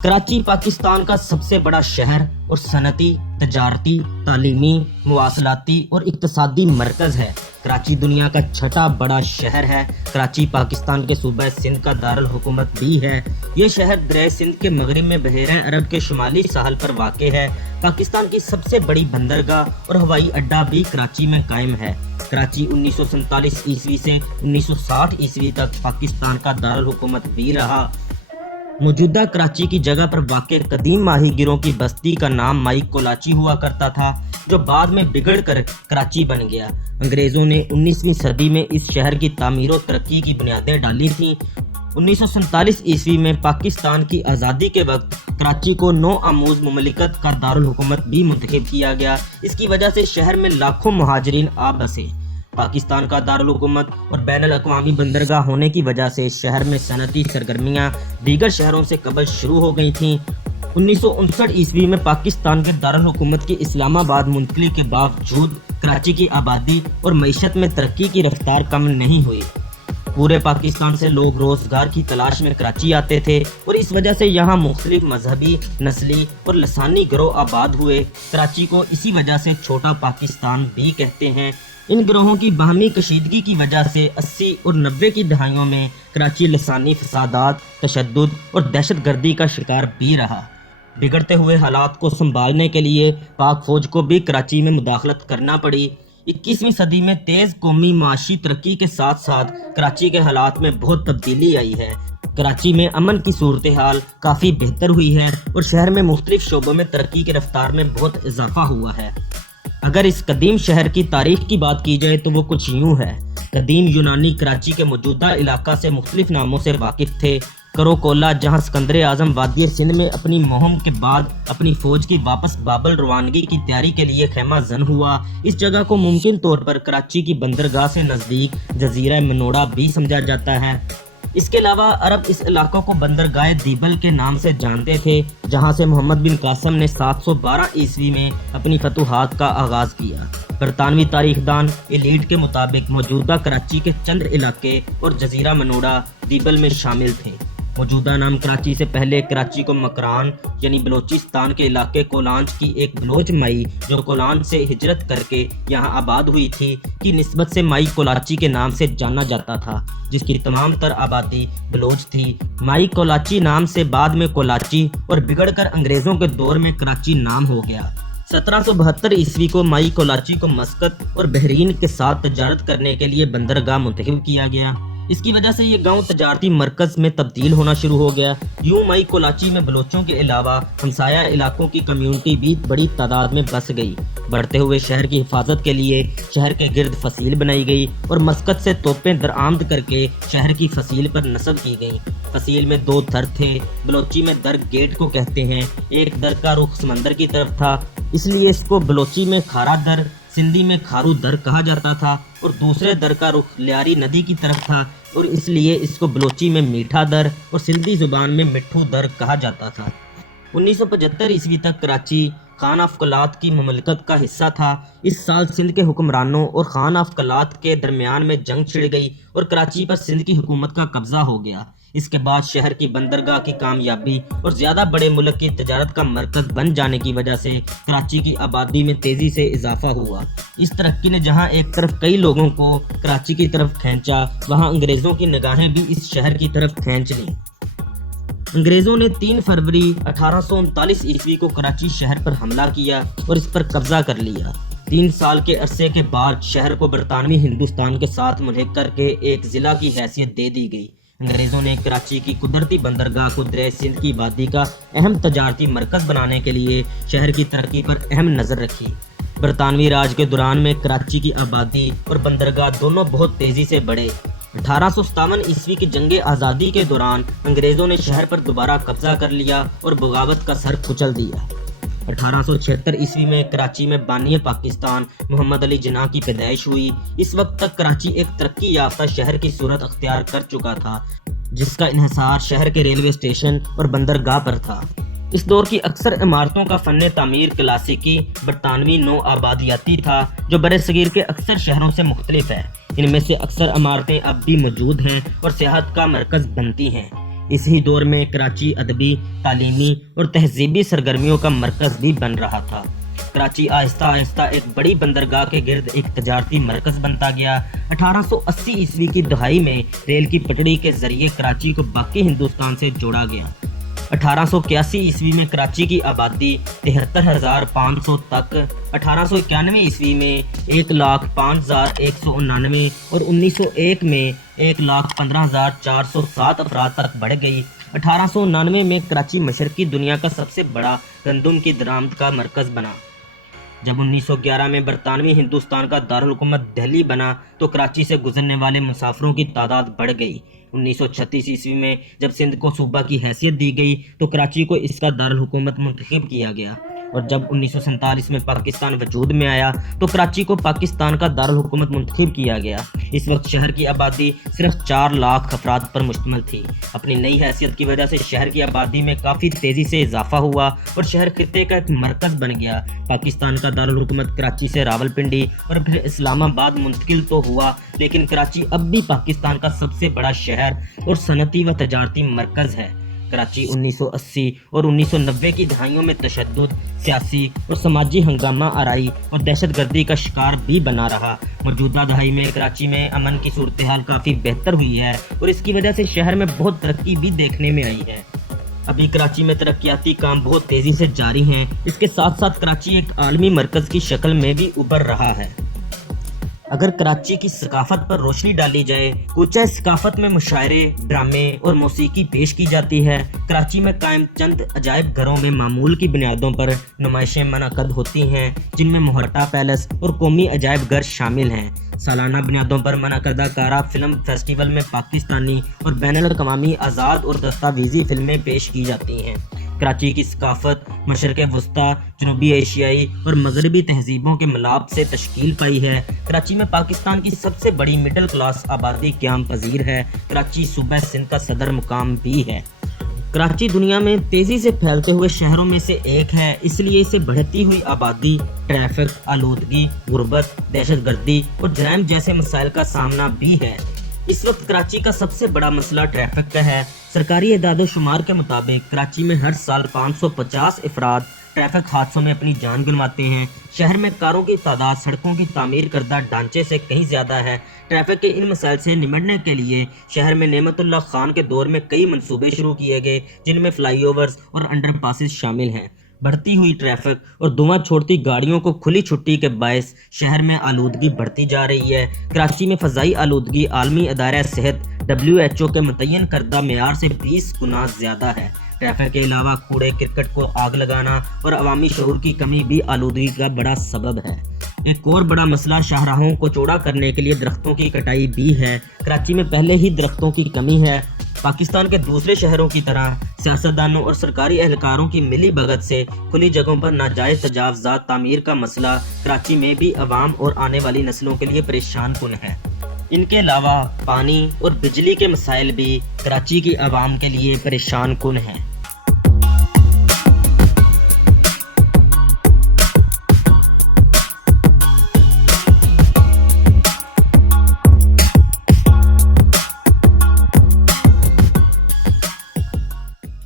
कराची पाकिस्तान का सबसे बड़ा शहर और सनती, तजारती, तालीमी, मवासलाती और इक्तसादी मरकज़ है। कराची दुनिया का छठा बड़ा शहर है। कराची पाकिस्तान के सूबा सिंध का दारुल हुकूमत भी है। ये शहर दरिया सिंध के मगरिब में बहर अरब के शुमाली साहल पर वाक़ है। पाकिस्तान की सबसे बड़ी बंदरगाह और हवाई अड्डा भी कराची में कायम है। कराची 1947 ईस्वी से 1960 ईस्वी तक पाकिस्तान का दारुल हुकूमत भी रहा। मौजूदा कराची की जगह पर वाक़ कदीम माहीगिरों की बस्ती का नाम माई कोलाची हुआ करता था, जो बाद में बिगड़ कर कराची बन गया। अंग्रेज़ों ने 19वीं सदी में इस शहर की तामीर और तरक्की की बुनियादें डाली थीं। 1947 ईस्वी में पाकिस्तान की आज़ादी के वक्त कराची को नौ आमूज़ मुमलिकत का दारुल हुकूमत भी मुंतखब किया गया। इसकी वजह से शहर में लाखों मुहाजिरीन आ बसे। पाकिस्तान का दारुल हुकूमत और बैनुल अक़वामी बंदरगाह होने की वजह से शहर में सनती सरगर्मियाँ दीगर शहरों से कबल शुरू हो गई थीं। 1959 ईस्वी में पाकिस्तान के दारुल हुकूमत की इस्लामाबाद मुंतकिली के बावजूद कराची की आबादी और मईशत में तरक्की की रफ्तार कम नहीं हुई। पूरे पाकिस्तान से लोग रोज़गार की तलाश में कराची आते थे और इस वजह से यहाँ मुख्तलिफ मजहबी, नस्ली और लसानी गिरोह आबाद हुए। कराची को इसी वजह से छोटा पाकिस्तान भी कहते हैं। इन गिरोहों की बाहमी कशीदगी की वजह से 80 और 90 की दहाइयों में कराची लसानी फसादात, तशद्दुद और दहशत गर्दी का शिकार भी रहा। बिगड़ते हुए हालात को संभालने के लिए पाक फौज को भी कराची में मुदाखलत करना पड़ी। 21वीं सदी में तेज़ कौमी माशी तरक्की के साथ साथ कराची के हालात में बहुत तब्दीली आई है। कराची में अमन की सूरत हाल काफ़ी बेहतर हुई है और शहर में मुख्तलिफ शोबों में तरक्की की रफ्तार में बहुत इजाफा हुआ है। अगर इस कदीम शहर की तारीख की बात की जाए तो वो कुछ यूँ है। कदीम यूनानी कराची के मौजूदा इलाका से मुख्तलिफ नामों से वाकिफ़ थे। करोकोला, जहाँ सिकंदर आज़म वादी सिंध में अपनी मुहिम के बाद अपनी फ़ौज की वापस बाबल रवानगी की तैयारी के लिए खैमा जन हुआ। इस जगह को मुमकिन तौर पर कराची की बंदरगाह से नज़दीक जजीरा मनोड़ा भी समझा जाता है। इसके अलावा अरब इस इलाकों को बंदरगाह दीबल के नाम से जानते थे, जहां से मोहम्मद बिन कासम ने 712 ईस्वी में अपनी फतूहात का आगाज़ किया। बरतानवी तारीखदान एलीट के मुताबिक मौजूदा कराची के चंद इलाके और जजीरा मनोड़ा दीबल में शामिल थे। मौजूदा नाम कराची से पहले कराची को मकरान यानी बलोचिस्तान के इलाके कोलांच की एक बलोच माई जो कोलांच से हिजरत करके यहाँ आबाद हुई थी की निस्बत से माई कोलाची के नाम से जाना जाता था, जिसकी तमाम तर आबादी बलोच थी। माई कोलाची नाम से बाद में कोलाची और बिगड़कर अंग्रेज़ों के दौर में कराची नाम हो गया। 1772 ईस्वी को माई कोलाची को मस्कत और बहरीन के साथ तजारत करने के लिए बंदरगाह मुंतखब किया गया। इसकी वजह से ये गांव तजारती मरकज में तब्दील होना शुरू हो गया। यूं माई कोलाची में बलोचों के अलावा हमसाया इलाकों की कम्यूनिटी भी बड़ी तादाद में बस गई। बढ़ते हुए शहर की हिफाजत के लिए शहर के गिर्द फसील बनाई गई और मस्कत से तोपें दरामद करके शहर की फसील पर नस्ब की गई। फसील में दो दर थे। बलोची में दर गेट को कहते हैं। एक दर का रुख समंदर की तरफ था, इसलिए इसको बलोची में खारा दर, सिंधी में खारू दर कहा जाता था, और दूसरे दर का रुख लियारी नदी की तरफ था और इसलिए इसको बलोची में मीठा दर और सिंधी जुबान में मिट्ठू दर कहा जाता था। 1975 ईस्वी तक कराची खान ऑफ कलात की मुमलिकत का हिस्सा था। इस साल सिंध के हुक्मरानों और खान ऑफ कलात के दरमियान में जंग छिड़ गई और कराची पर सिंध की हुकूमत का कब्जा हो गया। इसके बाद शहर की बंदरगाह की कामयाबी और ज़्यादा बड़े मुल्क की तजारत का मरकज़ बन जाने की वजह से कराची की आबादी में तेज़ी से इजाफा हुआ। इस तरक्की ने जहां एक तरफ कई लोगों को कराची की तरफ खींचा, वहां अंग्रेज़ों की निगाहें भी इस शहर की तरफ खींच लीं। अंग्रेज़ों ने 3 फरवरी 1839 ईस्वी को कराची शहर पर हमला किया और इस पर कब्जा कर लिया। 3 साल के अरसे के बाद शहर को बरतानवी हिंदुस्तान के साथ मुल्हिक करके एक ज़िला की हैसियत दे दी गई। अंग्रेज़ों ने कराची की कुदरती बंदरगाह को दरिया सिंध की आबादी का अहम तजारती मरकज़ बनाने के लिए शहर की तरक्की पर अहम नज़र रखी। बरतानवी राज के दौरान में कराची की आबादी और बंदरगाह दोनों बहुत तेज़ी से बढ़े। 1857 ईस्वी की जंग आज़ादी के दौरान अंग्रेज़ों ने शहर पर दोबारा कब्जा कर लिया और बगावत का सर कुचल दिया। 1876 ईस्वी में कराची में बानी पाकिस्तान मोहम्मद अली जिन्ना की पैदाइश हुई। इस वक्त तक कराची एक तरक्की याफ्ता शहर की सूरत अख्तियार कर चुका था, जिसका इन्हिसार शहर के रेलवे स्टेशन और बंदरगाह पर था। इस दौर की अक्सर इमारतों का फन तामीर क्लासिकी बरतानवी नौ आबादियाती था, जो बरसगीर के अक्सर शहरों से मुख्तलिफ है। इनमें से अक्सर इमारतें अब भी मौजूद हैं और सियाहत का मरकज़ बनती हैं। इसी दौर में कराची अदबी, तालीमी और तहजीबी सरगर्मियों का मरकज़ भी बन रहा था। कराची आहिस्ता आहिस्ता एक बड़ी बंदरगाह के गिर्द एक तजारती मरकज़ बनता गया। 1880 ईस्वी की दहाई में रेल की पटड़ी के जरिए कराची को बाकी हिंदुस्तान से जोड़ा गया। 1881 ईस्वी में कराची की आबादी 73,500 तक, 1891 ईस्वी में 1,05,199 और 1901 में 1,15,407 अफराद तक बढ़ गई। 1899 में कराची मशरकी दुनिया का सबसे बड़ा गंदम की दरामद का मरकज़ बना। जब 1911 में बरतानवी हिंदुस्तान का दारुल हुकूमत दिल्ली बना तो कराची से गुजरने वाले मुसाफिरों की तादाद बढ़ गई। 1936 ईस्वी में जब सिंध को सूबा की हैसियत दी गई तो कराची को इसका दारुल हुकूमत मुंतखब किया गया, और जब 1947 में पाकिस्तान वजूद में आया तो कराची को पाकिस्तान का दारुल हुकूमत मुंतखब किया गया। इस वक्त शहर की आबादी सिर्फ 4 लाख अफराद पर मुश्तमिल थी। अपनी नई हैसियत की वजह से शहर की आबादी में काफ़ी तेज़ी से इजाफा हुआ और शहर खित्ते का एक मरकज़ बन गया। पाकिस्तान का दारुल हुकूमत कराची से रावलपिंडी और फिर इस्लामाबाद मुंतकिल तो हुआ, लेकिन कराची अब भी पाकिस्तान का सबसे बड़ा शहर और सनती व तजारती मरकज़ है। कराची 1980 और 1990 की दहाइयों में तशद्दुद, सियासी और समाजी हंगामा आराई और दहशतगर्दी का शिकार भी बना रहा। मौजूदा दहाई में कराची में अमन की सूरत हाल काफ़ी बेहतर हुई है और इसकी वजह से शहर में बहुत तरक्की भी देखने में आई है। अभी कराची में तरक्याती काम बहुत तेज़ी से जारी हैं। इसके साथ साथ कराची एक आलमी मरकज़ की शक्ल में भी उभर रहा है। अगर कराची की सकाफत पर रोशनी डाली जाए, कुछ सकाफत में मुशायरे, ड्रामे और मौसीकी पेश की जाती है। कराची में कायम चंद अजायब घरों में मामूल की बुनियादों पर नुमाइशें मुनक़द होती हैं, जिनमें मोहट्टा पैलेस और कौमी अजायब घर शामिल हैं। सालाना बुनियादों पर मुनक़दा कारा फिल्म फेस्टिवल में पाकिस्तानी और बैनुल-अक़वामी आज़ाद और दस्तावेज़ी फिल्में पेश की जाती हैं। कराची की सकाफत मशरक़ वस्ता, जनूबी एशियाई और मगरबी तहजीबों के मिलाप से तश्कील पाई है। कराची में पाकिस्तान की सबसे बड़ी मिडिल क्लास आबादी क़याम पजीर है। कराची सूबा सिंध का सदर मुकाम भी है। कराची दुनिया में तेज़ी से फैलते हुए शहरों में से एक है, इसलिए इसे बढ़ती हुई आबादी, ट्रैफिक, आलूदगी, गुर्बत, दहशतगर्दी और जराइम जैसे मसाइल का सामना भी है। इस वक्त कराची का सबसे बड़ा मसला ट्रैफिक का है। सरकारी एदाद-ओ-शुमार के मुताबिक कराची में हर साल 550 अफराद ट्रैफिक हादसों में अपनी जान गंवाते हैं। शहर में कारों की तादाद सड़कों की तामीर करदा ढांचे से कहीं ज़्यादा है। ट्रैफिक के इन मसाइल से निपटने के लिए शहर में नेमतुल्लाह खान के दौर में कई मंसूबे शुरू किए गए, जिनमें फ्लाईओवर्स और अंडरपासेस शामिल हैं। बढ़ती हुई ट्रैफिक और धुआं छोड़ती गाड़ियों को खुली छुट्टी के बायस शहर में आलूदगी बढ़ती जा रही है। कराची में फ़ज़ाई आलूदगी आलमी अदारा सेहत WHO के मुतय्यन करदा मेयार से 20 गुना ज़्यादा है। ट्रैफिक के अलावा कूड़े करकट को आग लगाना और अवामी शऊर की कमी भी आलूदगी का बड़ा सबब है। एक और बड़ा मसला शाहराहों को चौड़ा करने के लिए दरख्तों की कटाई भी है। कराची में पहले ही दरख्तों की कमी है। पाकिस्तान के दूसरे शहरों की तरह सियासतदानों और सरकारी एहलकारों की मिली भगत से खुली जगहों पर नाजायज़ तजावुज़ात तामीर का मसला कराची में भी अवाम और आने वाली नस्लों के लिए परेशान कुन है। इनके अलावा पानी और बिजली के मसाइल भी कराची की आवाम के लिए परेशान कुन हैं।